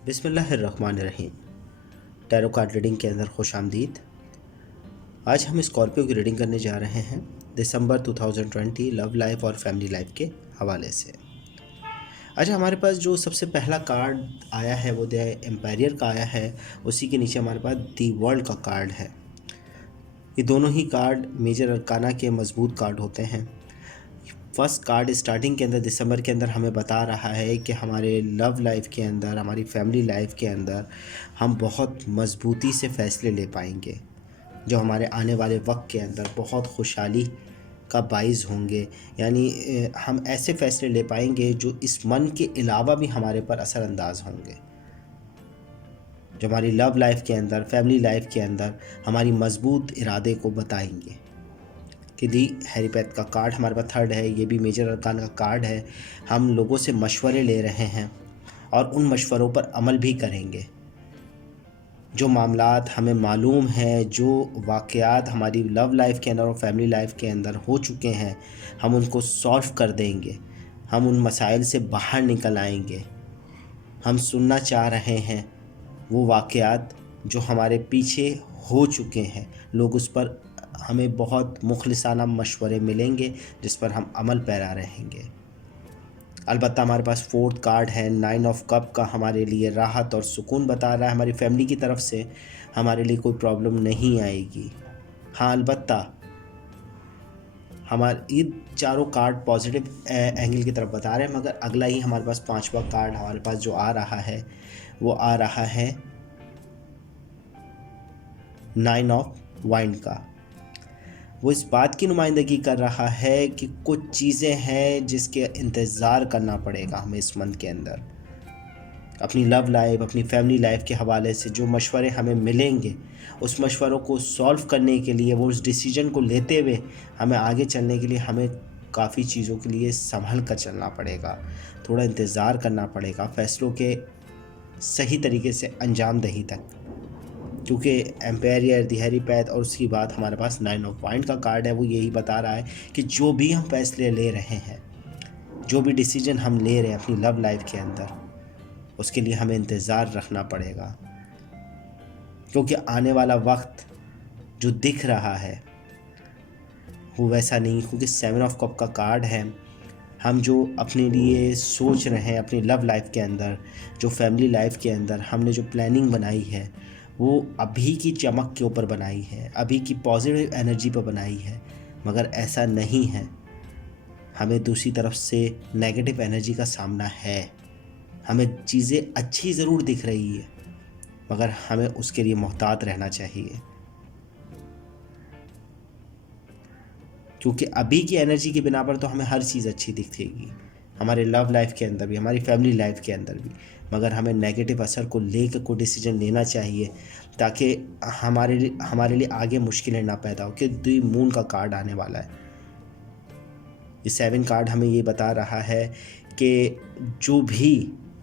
बिस्मिल्लाहिर्रहमानिर्रहीम। Tarot card reading के अंदर खुश आमदीद। आज हम स्कॉर्पियो की रीडिंग करने जा रहे हैं दिसंबर 2020 लव लाइफ और फैमिली लाइफ के हवाले से। अच्छा, हमारे पास जो सबसे पहला कार्ड आया है वो द एम्पायरियर का आया है। उसी के नीचे हमारे पास दी वर्ल्ड का कार्ड है। ये दोनों ही कार्ड मेजर अरकाना के मजबूत कार्ड होते हैं। फर्स्ट कार्ड स्टार्टिंग के अंदर दिसंबर के अंदर हमें बता रहा है कि हमारे लव लाइफ के अंदर, हमारी फैमिली लाइफ के अंदर हम बहुत मज़बूती से फ़ैसले ले पाएंगे जो हमारे आने वाले वक्त के अंदर बहुत खुशहाली का बाइस होंगे। यानी हम ऐसे फ़ैसले ले पाएंगे जो इस मन के अलावा भी हमारे पर असरअंदाज होंगे, जो हमारी लव लाइफ के अंदर, फैमिली लाइफ के अंदर हमारी मजबूत इरादे को बताएंगे। कि दी हैरीपैथ का कार्ड हमारे पास थर्ड है, ये भी मेजर अरकान का कार्ड है। हम लोगों से मशवरे ले रहे हैं और उन मशवरों पर अमल भी करेंगे। जो मामलात हमें मालूम है, जो वाक़यात हमारी लव लाइफ के अंदर और फैमिली लाइफ के अंदर हो चुके हैं, हम उनको सॉल्व कर देंगे। हम उन मसाइल से बाहर निकल आएंगे। हम सुनना चाह रहे हैं वो वाक़यात जो हमारे पीछे हो चुके हैं, लोग उस पर हमें बहुत मुखलिसाना मशवरे मिलेंगे जिस पर हम अमल पैरा रहेंगे। अलबत्ता हमारे पास फोर्थ कार्ड है, 9 ऑफ कप का, हमारे लिए राहत और सुकून बता रहा है। हमारी फैमिली की तरफ से हमारे लिए कोई प्रॉब्लम नहीं आएगी। हाँ, अलबत्ता हमारे ये चारों कार्ड पॉजिटिव एंगल की तरफ बता रहे हैं, मगर अगला ही हमारे पास पांचवा कार्ड हमारे पास जो आ रहा है वो आ रहा है 9 ऑफ वाइंड का। वो इस बात की नुमाइंदगी कर रहा है कि कुछ चीज़ें हैं जिसके इंतज़ार करना पड़ेगा हमें इस मंथ के अंदर। अपनी लव लाइफ, अपनी फैमिली लाइफ के हवाले से जो मशवरे हमें मिलेंगे, उस मशवरों को सॉल्व करने के लिए, वो उस डिसीजन को लेते हुए हमें आगे चलने के लिए हमें काफ़ी चीज़ों के लिए संभल कर चलना पड़ेगा। थोड़ा इंतज़ार करना पड़ेगा फ़ैसलों के सही तरीके से अंजाम दही तक, क्योंकि एम्पायरियर, दी हैरीपैथ और उसके बाद हमारे पास 9 ऑफ वाइंड का कार्ड है। वो यही बता रहा है कि जो भी हम फैसले ले रहे हैं, जो भी डिसीजन हम ले रहे हैं अपनी लव लाइफ के अंदर, उसके लिए हमें इंतज़ार रखना पड़ेगा, क्योंकि आने वाला वक्त जो दिख रहा है वो वैसा नहीं। क्योंकि 7 ऑफ कप का कार्ड है। हम जो अपने लिए सोच रहे हैं अपनी लव लाइफ के अंदर, जो फैमिली लाइफ के अंदर हमने जो प्लानिंग बनाई है, वो अभी की चमक के ऊपर बनाई है, अभी की पॉजिटिव एनर्जी पर बनाई है, मगर ऐसा नहीं है। हमें दूसरी तरफ से नेगेटिव एनर्जी का सामना है। हमें चीज़ें अच्छी ज़रूर दिख रही है, मगर हमें उसके लिए मोहतात रहना चाहिए, क्योंकि अभी की एनर्जी की बिना पर तो हमें हर चीज़ अच्छी दिखेगी, हमारे लव लाइफ के अंदर भी, हमारी फैमिली लाइफ के अंदर भी। मगर हमें नेगेटिव असर को लेकर कोई डिसीजन लेना चाहिए ताकि हमारे लिए आगे मुश्किलें ना पैदा हो। कि दी मून का कार्ड आने वाला है। ये 7 कार्ड हमें ये बता रहा है कि जो भी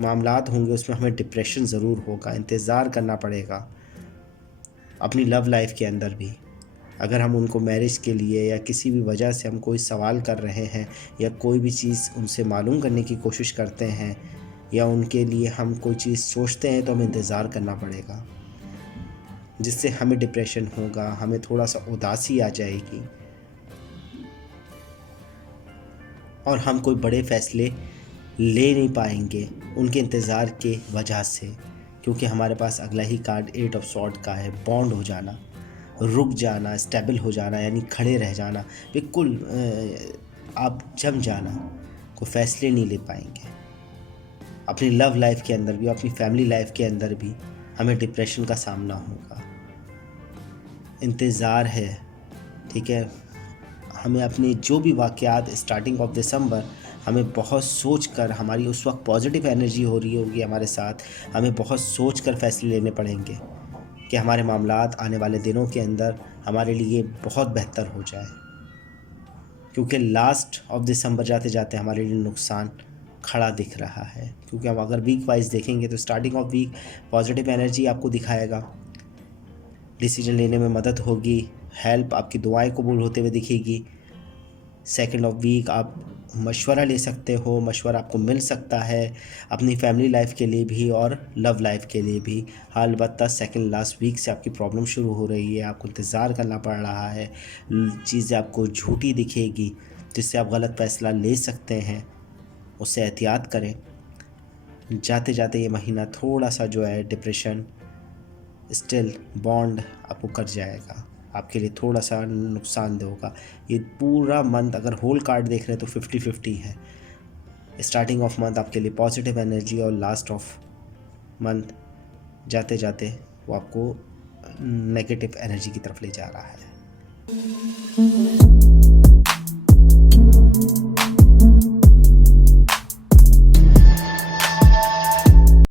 मामलात होंगे उसमें हमें डिप्रेशन ज़रूर होगा, इंतज़ार करना पड़ेगा। अपनी लव लाइफ के अंदर भी अगर हम उनको मैरिज के लिए या किसी भी वजह से हम कोई सवाल कर रहे हैं या कोई भी चीज़ उनसे मालूम करने की कोशिश करते हैं या उनके लिए हम कोई चीज़ सोचते हैं, तो हमें इंतज़ार करना पड़ेगा, जिससे हमें डिप्रेशन होगा, हमें थोड़ा सा उदासी आ जाएगी और हम कोई बड़े फ़ैसले ले नहीं पाएंगे उनके इंतज़ार के वजह से। क्योंकि हमारे पास अगला ही कार्ड 8 ऑफ सॉर्ड का है, बॉन्ड हो जाना, रुक जाना, स्टेबल हो जाना, यानी खड़े रह जाना, बिल्कुल आप जम जाना, कोई फ़ैसले नहीं ले पाएंगे। अपनी लव लाइफ के अंदर भी, अपनी फैमिली लाइफ के अंदर भी हमें डिप्रेशन का सामना होगा। इंतज़ार है, ठीक है। हमें अपने जो भी वाक़यात स्टार्टिंग ऑफ दिसंबर, हमें बहुत सोच कर, हमारी उस वक्त पॉजिटिव एनर्जी हो रही होगी हमारे साथ, हमें बहुत सोच कर फ़ैसले लेने पड़ेंगे कि हमारे मामलात आने वाले दिनों के अंदर हमारे लिए बहुत बेहतर हो जाए। क्योंकि लास्ट ऑफ दिसंबर जाते जाते हमारे लिए नुकसान खड़ा दिख रहा है। क्योंकि हम अगर वीक वाइज देखेंगे तो starting of week positive energy आपको दिखाएगा, डिसीजन लेने में मदद होगी, हेल्प, आपकी दुआएं कबूल होते हुए दिखेगी। सेकेंड ऑफ वीक आप मशवरा ले सकते हो, मशवरा आपको मिल सकता है अपनी फैमिली लाइफ के लिए भी और लव लाइफ के लिए भी। हाँ, अलबत्ता सेकंड लास्ट वीक से आपकी प्रॉब्लम शुरू हो रही है, आपको इंतज़ार करना पड़ रहा है, चीज़ें आपको झूठी दिखेगी जिससे आप गलत फ़ैसला ले सकते हैं, उससे एहतियात करें। जाते जाते ये महीना थोड़ा सा जो है डिप्रेशन, स्टिल बॉन्ड आपको कर जाएगा, आपके लिए थोड़ा सा नुकसानदेह होगा। ये पूरा मंथ अगर होल कार्ड देख रहे हैं तो 50-50 है। स्टार्टिंग ऑफ मंथ आपके लिए पॉजिटिव एनर्जी और लास्ट ऑफ मंथ जाते जाते वो आपको नेगेटिव एनर्जी की तरफ ले जा रहा है।